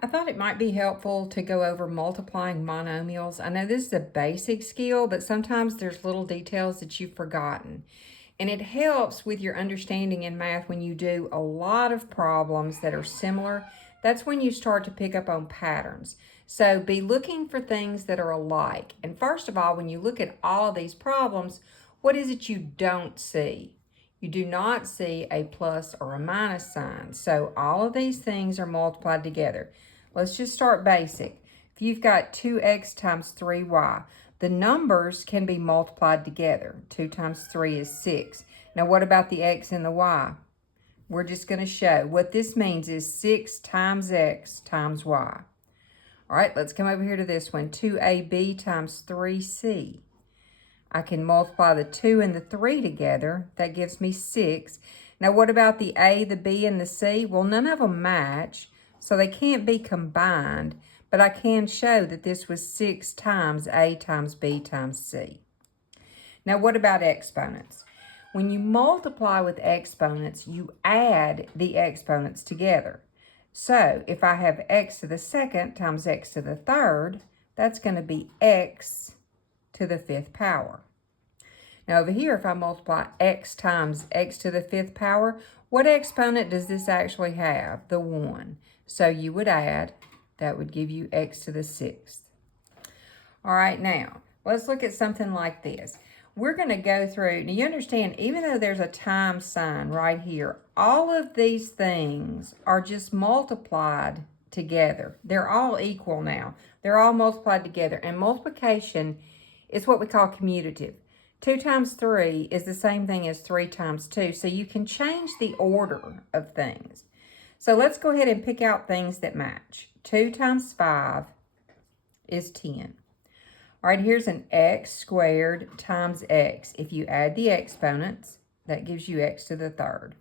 I thought it might be helpful to go over multiplying monomials. I know this is a basic skill, but sometimes there's little details that you've forgotten. And it helps with your understanding in math when you do a lot of problems that are similar. That's when you start to pick up on patterns. So be looking for things that are alike. And first of all, when you look at all of these problems, what is it you don't see? You do not see a plus or a minus sign. So all of these things are multiplied together. Let's just start basic. If you've got 2x times 3y, the numbers can be multiplied together. 2 times 3 is 6. Now what about the x and the y? We're just going to show. What this means is 6 times x times y. All right, let's come over here to this one. 2ab times 3c. I can multiply the 2 and the 3 together. That gives me 6. Now what about the a, the b, and the c? Well, none of them match, so they can't be combined, but I can show that this was 6 times a times b times c. Now what about exponents? When you multiply with exponents, you add the exponents together. So if I have x to the second times x to the third, that's going to be x to the 5th power. Now over here, if I multiply x times x to the 5th power, what exponent does this actually have? The 1. So you would add, that would give you x to the 6th. All right, now, let's look at something like this. We're going to go through, now you understand, even though there's a times sign right here, all of these things are just multiplied together. They're all equal now. They're all multiplied together, and multiplication is what we call commutative. 2 times 3 is the same thing as 3 times 2, so you can change the order of things. So let's go ahead and pick out things that match. 2 times 5 is 10. All right, here's an x squared times x. If you add the exponents, that gives you x to the 3rd.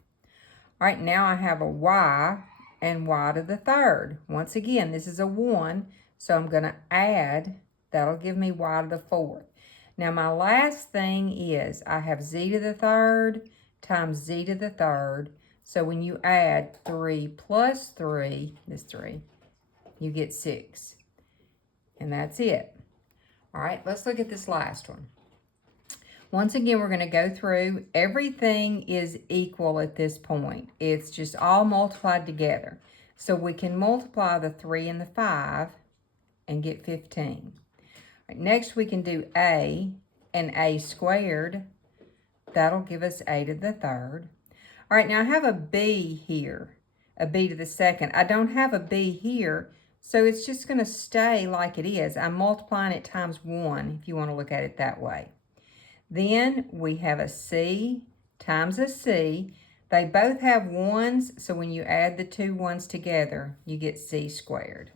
All right, now I have a y and y to the 3rd. Once again, this is a 1, so I'm going to add. That'll give me y to the 4th. Now my last thing is I have z to the 3rd times z to the 3rd. So when you add 3 plus 3, this 3, you get 6. And that's it. All right, let's look at this last one. Once again, we're going to go through. Everything is equal at this point. It's just all multiplied together. So we can multiply the 3 and the 5 and get 15. Right, next, we can do a and a squared. That'll give us a to the 3rd. All right, now I have a b here, a b to the 2nd. I don't have a b here, so it's just going to stay like it is. I'm multiplying it times 1, if you want to look at it that way. Then we have a c times a c. They both have 1s, so when you add the two 1s together, you get c squared.